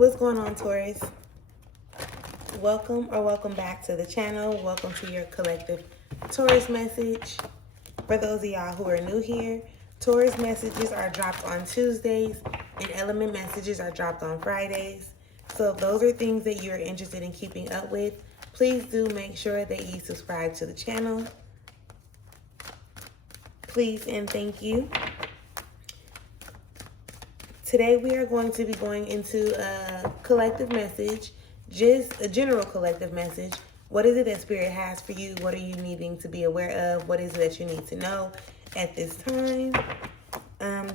What's going on, Taurus? Welcome back to the channel. Welcome to your collective Taurus message. For those of y'all who are new here, Taurus messages are dropped on Tuesdays and element messages are dropped on Fridays. So if those are things that you're interested in keeping up with, please do make sure that you subscribe to the channel. Please and thank you. Today we are going to be going into a collective message, just a general collective message. What is it that Spirit has for you? What are you needing to be aware of? What is it that you need to know at this time?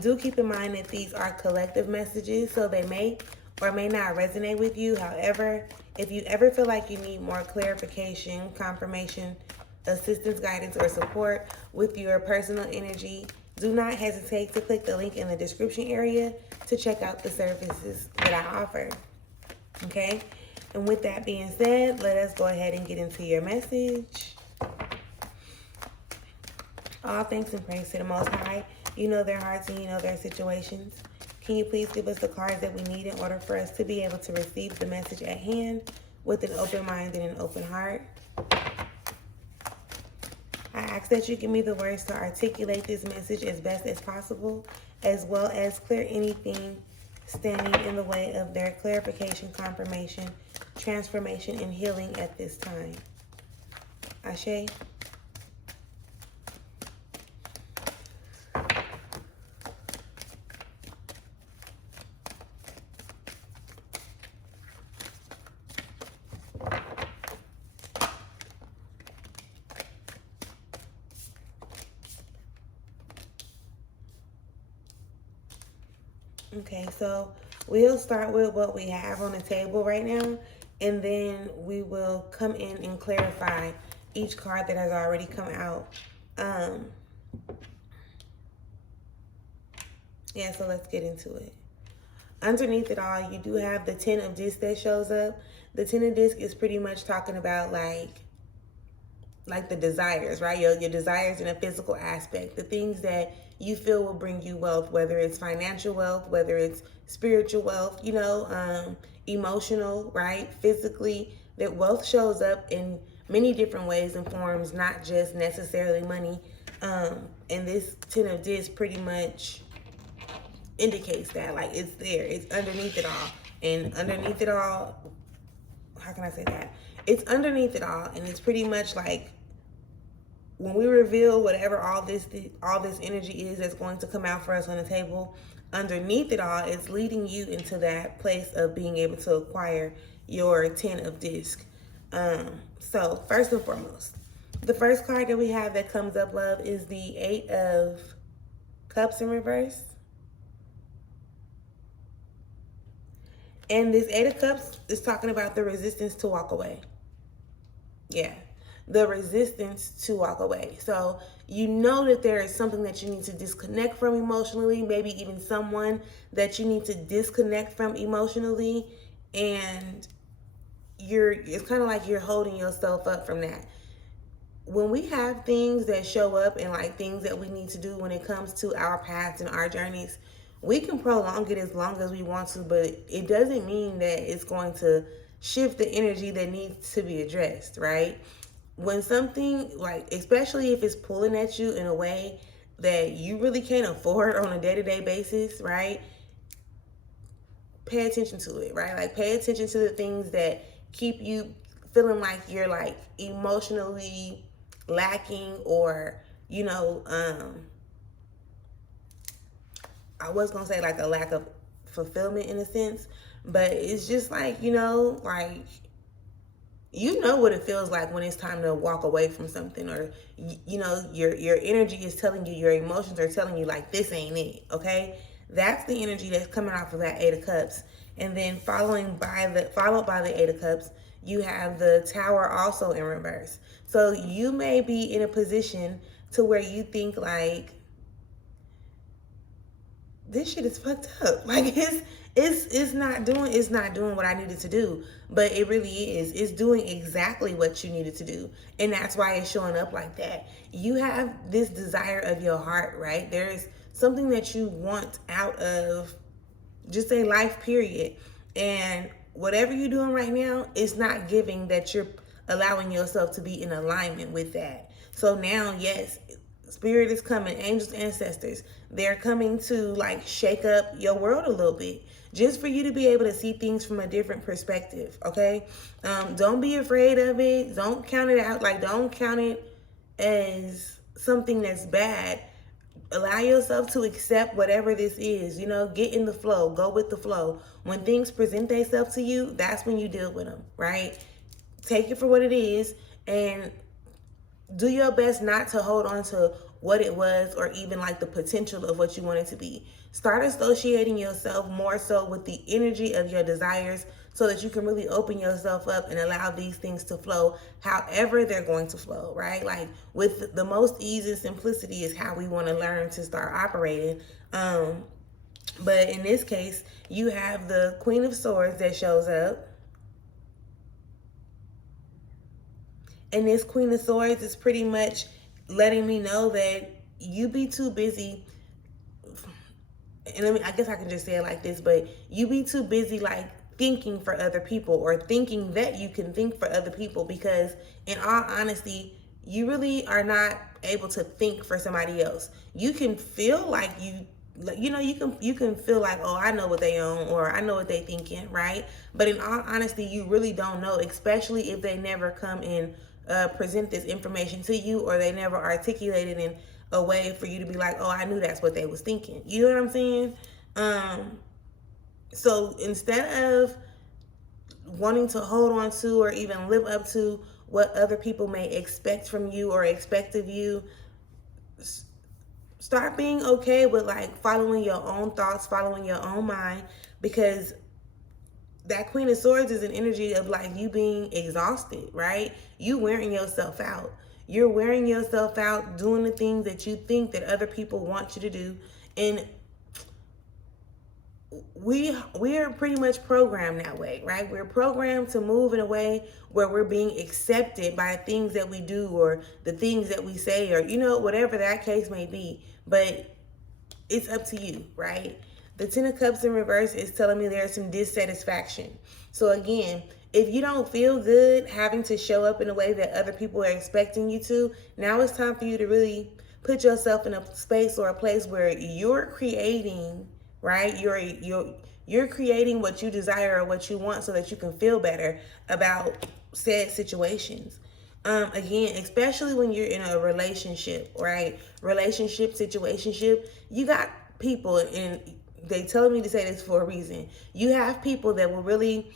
Do keep in mind that these are collective messages, so they may or may not resonate with you. However, if you ever feel like you need more clarification, confirmation, assistance, guidance, or support with your personal energy, do not hesitate to click the link in the description area to check out the services that I offer. Okay? And with that being said, let us go ahead and get into your message. All thanks and praise to the Most High. You know their hearts and you know their situations. Can you please give us the cards that we need in order for us to be able to receive the message at hand with an open mind and an open heart? I ask that you give me the words to articulate this message as best as possible, as well as clear anything standing in the way of their clarification, confirmation, transformation, and healing at this time. Ashe. Okay, so we'll start with what we have on the table right now, and then we will come in and clarify each card that has already come out. Yeah, so let's get into it. Underneath it all, you do have the 10 of disc that shows up. The 10 of disc is pretty much talking about like the desires, right? Your desires in a physical aspect, the things that you feel will bring you wealth, whether it's financial wealth, whether it's spiritual wealth, emotional, right? Physically, that wealth shows up in many different ways and forms, not just necessarily money. And this 10 of discs pretty much indicates that, like, it's there, it's underneath it all. And underneath it all, how can I say that? It's underneath it all, and it's pretty much like when we reveal whatever all this energy is that's going to come out for us on the table, underneath it all, it's leading you into that place of being able to acquire your 10 of disc. So first and foremost, the first card that we have that comes up, love, is the 8 of Cups in reverse. And this 8 of Cups is talking about the resistance to walk away. Yeah, the resistance to walk away. So you know that there is something that you need to disconnect from emotionally, maybe even someone that you need to disconnect from emotionally, and it's kind of like you're holding yourself up from that. When we have things that show up and like things that we need to do when it comes to our paths and our journeys, we can prolong it as long as we want to, but it doesn't mean that it's going to shift the energy that needs to be addressed, right? When something, like, especially if it's pulling at you in a way that you really can't afford on a day-to-day basis, right? Pay attention to it, right? Like, pay attention to the things that keep you feeling like you're like emotionally lacking, or, I was gonna say like a lack of fulfillment in a sense, but it's just like, like, what it feels like when it's time to walk away from something, or, your energy is telling you, your emotions are telling you like, this ain't it, okay? That's the energy that's coming off of that 8 of Cups. And then followed by the 8 of Cups, you have the Tower also in reverse. So you may be in a position to where you think like, this shit is fucked up. Like, it's not doing what I needed to do. But it really is. It's doing exactly what you needed to do. And that's why it's showing up like that. You have this desire of your heart, right? There is something that you want out of just a life period. And whatever you're doing right now, it's not giving that you're allowing yourself to be in alignment with that. So now, yes, spirit is coming, angels, ancestors, they're coming to like shake up your world a little bit, just for you to be able to see things from a different perspective. Okay. Don't be afraid of it. Don't count it out. Like, don't count it as something that's bad. Allow yourself to accept whatever this is. Get in the flow, go with the flow. When things present themselves to you, that's when you deal with them, right? Take it for what it is, and do your best not to hold on to what it was, or even like the potential of what you want it to be. Start associating yourself more so with the energy of your desires, so that you can really open yourself up and allow these things to flow however they're going to flow, right? Like, with the most ease and simplicity is how we want to learn to start operating. But in this case, you have the Queen of Swords that shows up. And this Queen of Swords is pretty much letting me know that you be too busy. And I guess I can just say it like this, but you be too busy like thinking for other people, or thinking that you can think for other people, because in all honesty, you really are not able to think for somebody else. You can feel like you can feel like, oh, I know what they own, or I know what they thinking, right? But in all honesty, you really don't know, especially if they never come and present this information to you, or they never articulate it in a way for you to be like, oh, I knew that's what they was thinking. You know what I'm saying? So instead of wanting to hold on to or even live up to what other people may expect from you or expect of you, start being okay with like following your own thoughts, following your own mind, because that Queen of Swords is an energy of like you being exhausted, right? You wearing yourself out. You're wearing yourself out doing the things that you think that other people want you to do. And we are pretty much programmed that way, right? We're programmed to move in a way where we're being accepted by things that we do, or the things that we say, or whatever that case may be. But it's up to you, right? The Ten of Cups in reverse is telling me there's some dissatisfaction. So again, if you don't feel good having to show up in a way that other people are expecting you to, now it's time for you to really put yourself in a space or a place where you're creating, right? You're creating what you desire or what you want, so that you can feel better about said situations. Again, especially when you're in a relationship, right? Relationship, situationship, you got people, and they telling me to say this for a reason. You have people that will really,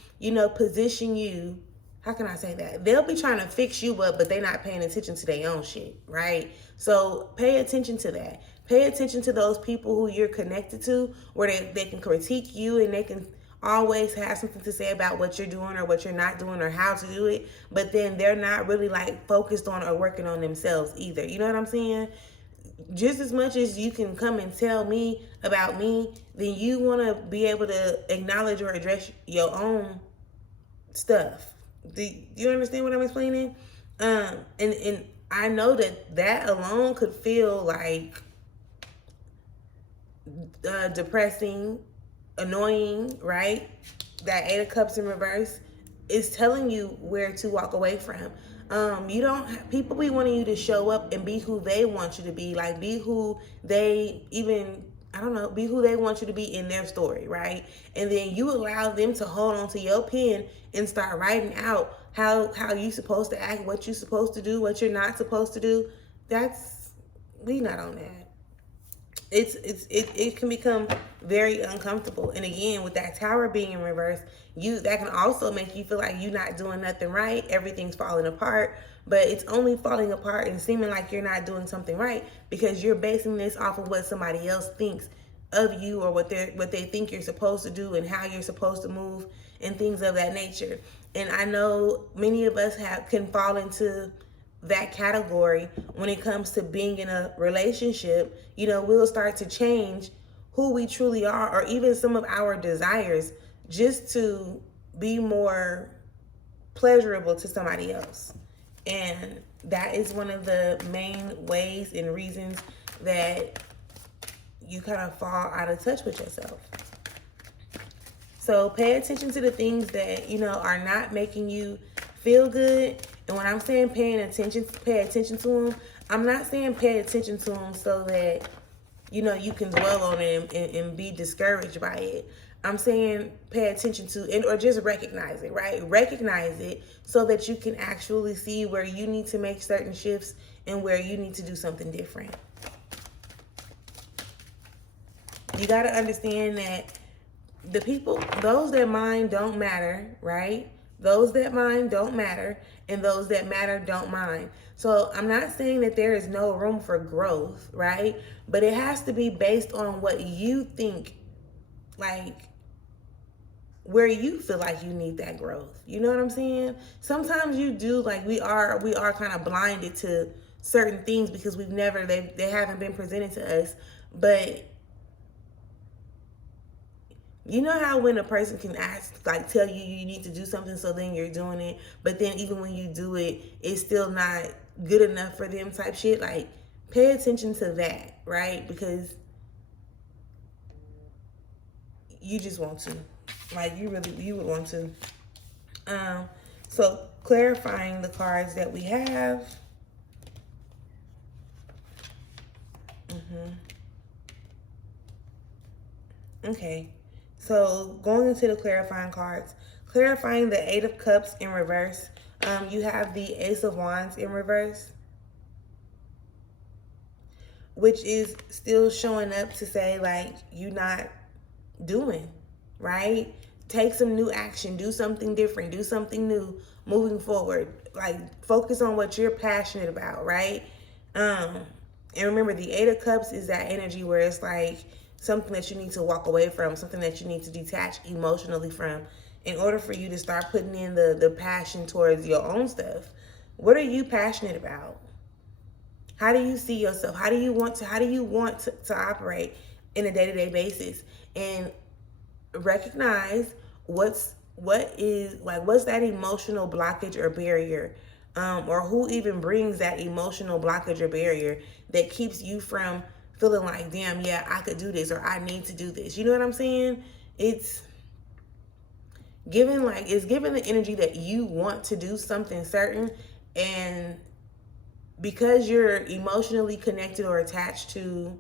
position you. How can I say that? They'll be trying to fix you up, but they're not paying attention to their own shit, right? So pay attention to that. Pay attention to those people who you're connected to, where they can critique you, and they can always have something to say about what you're doing or what you're not doing or how to do it, but then they're not really like focused on or working on themselves either. You know what I'm saying? Just as much as you can come and tell me about me, then you want to be able to acknowledge or address your own stuff. Do you understand what I'm explaining? And I know that alone could feel like depressing, annoying, right? That Eight of Cups in reverse is telling you where to walk away from. You don't, people be wanting you to show up and be who they want you to be, like be who they be who they want you to be in their story, right? And then you allow them to hold on to your pen and start writing out how you supposed to act, what you supposed to do, what you're not supposed to do. We not on that. It can become very uncomfortable. And again, with that Tower being in reverse, that can also make you feel like you're not doing nothing right, everything's falling apart. But it's only falling apart and seeming like you're not doing something right because you're basing this off of what somebody else thinks of you, or what they think you're supposed to do and how you're supposed to move and things of that nature. And I know many of us can fall into that category when it comes to being in a relationship. We'll start to change who we truly are, or even some of our desires, just to be more pleasurable to somebody else. And that is one of the main ways and reasons that you kind of fall out of touch with yourself. So pay attention to the things that, are not making you feel good. And when I'm saying pay attention to them, I'm not saying pay attention to them so that, you can dwell on it and be discouraged by it. I'm saying pay attention to it, or just recognize it, right? Recognize it so that you can actually see where you need to make certain shifts and where you need to do something different. You got to understand that those that mind don't matter, right? Those that mind don't matter, and those that matter don't mind. So I'm not saying that there is no room for growth, right? But it has to be based on what you think, like, where you feel like you need that growth. You know what I'm saying? Sometimes you do, like, we are kind of blinded to certain things because they haven't been presented to us. But you know how when a person can tell you you need to do something, so then you're doing it, but then even when you do it, it's still not good enough for them type shit? Like, pay attention to that, right? Because you just want to. Like, you would want to. So clarifying the cards that we have. Okay. So going into the clarifying cards, clarifying the Eight of Cups in reverse. You have the Ace of Wands in reverse, which is still showing up to say, like, you not doing, right? Take some new action, do something different, do something new moving forward. Like, focus on what you're passionate about, right? And remember, the Eight of Cups is that energy where it's like something that you need to walk away from, something that you need to detach emotionally from in order for you to start putting in the passion towards your own stuff. What are you passionate about? How do you see yourself? How do you want to operate in a day-to-day basis? And recognize what's that emotional blockage or barrier, or who even brings that emotional blockage or barrier that keeps you from feeling like, damn, yeah, I could do this, or I need to do this. You know what I'm saying? It's giving the energy that you want to do something certain, and because you're emotionally connected or attached to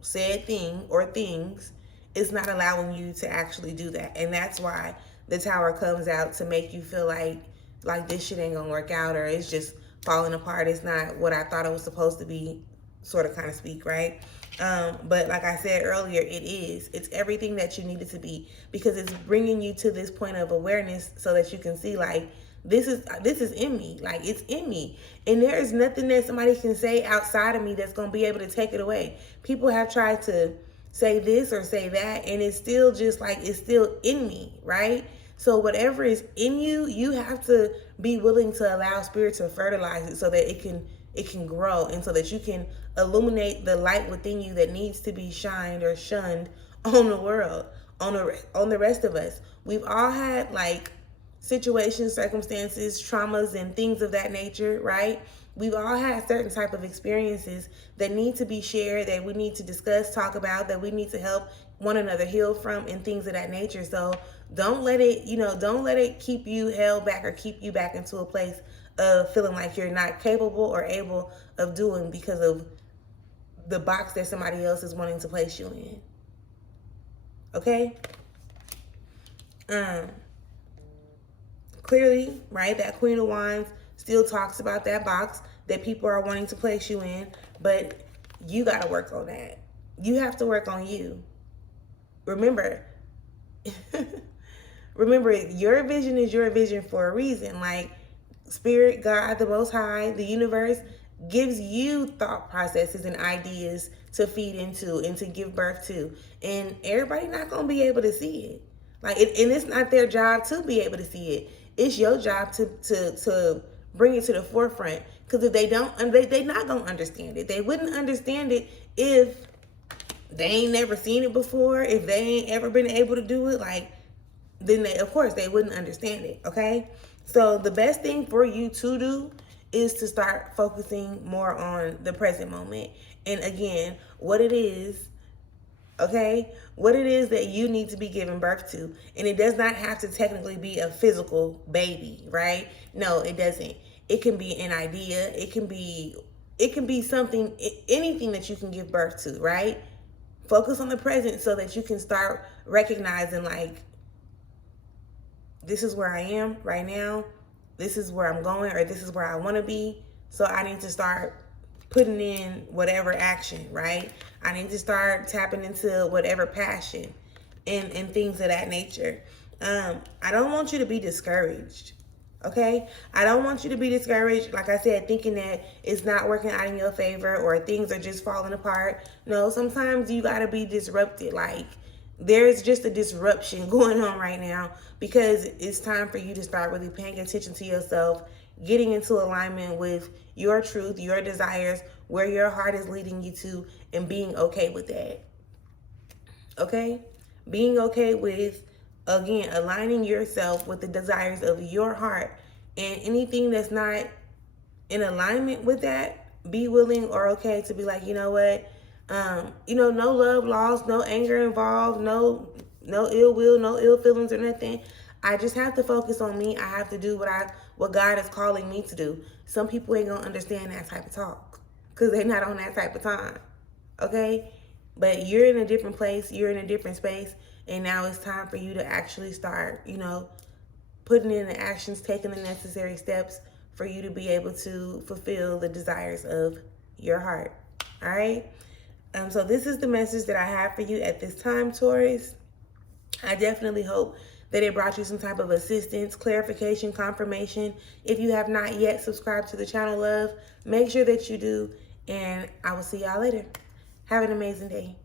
said thing or things, it's not allowing you to actually do that. And that's why the Tower comes out, to make you feel like this shit ain't gonna work out, or it's just falling apart. It's not what I thought it was supposed to be, sort of kind of speak, right? But like I said earlier, it's everything that you need it to be, because it's bringing you to this point of awareness so that you can see, like, this is in me. Like, it's in me, and there is nothing that somebody can say outside of me that's going to be able to take it away. People have tried to say this or say that, and it's still just like, it's still in me, right? So whatever is in you, you have to be willing to allow spirit to fertilize it so that it can grow, and so that you can illuminate the light within you that needs to be shined or shunned on the world, on the rest of us. We've all had, like, situations, circumstances, traumas, and things of that nature, right? We've all had certain type of experiences that need to be shared, that we need to discuss, talk about, that we need to help one another heal from, and things of that nature. So don't let it keep you held back or keep you back into a place of feeling like you're not capable or able of doing because of the box that somebody else is wanting to place you in. Okay? Clearly, right, that Queen of Wands still talks about that box that people are wanting to place you in, but you got to work on that. You have to work on you. Remember, your vision is your vision for a reason. Like, Spirit, God, the Most High, the universe gives you thought processes and ideas to feed into and to give birth to. And everybody not going to be able to see it. Like, and it's not their job to be able to see it. It's your job to bring it to the forefront. Because if they don't, they not going to understand it. They wouldn't understand it if they ain't never seen it before, if they ain't ever been able to do it. Like, then of course they wouldn't understand it. Okay? So the best thing for you to do is to start focusing more on the present moment. And again, what it is Okay? What it is that you need to be giving birth to. And it does not have to technically be a physical baby, right? No, it doesn't. It can be an idea. It can be something, anything that you can give birth to, right? Focus on the present so that you can start recognizing, like, this is where I am right now. This is where I'm going, or this is where I want to be. So I need to start putting in whatever action, right? I need to start tapping into whatever passion and things of that nature. I don't want you to be discouraged. Okay? I don't want you to be discouraged, like I said, thinking that it's not working out in your favor or things are just falling apart. No, sometimes you got to be disrupted. Like, there's just a disruption going on right now because it's time for you to start really paying attention to yourself, getting into alignment with your truth, your desires, where your heart is leading you to, and being okay with that. Okay? Being okay with, again, aligning yourself with the desires of your heart, and anything that's not in alignment with that, be willing or okay to be like, you know what, no love lost, no anger involved, no ill will, no ill feelings or nothing. I just have to focus on me. I have to do what God is calling me to do. Some people ain't gonna understand that type of talk because they're not on that type of time. Okay? But you're in a different place, you're in a different space, and now it's time for you to actually start, putting in the actions, taking the necessary steps for you to be able to fulfill the desires of your heart. All right? So this is the message that I have for you at this time, Taurus. I definitely hope that it brought you some type of assistance, clarification, confirmation. If you have not yet subscribed to the channel, love, make sure that you do. And I will see y'all later. Have an amazing day.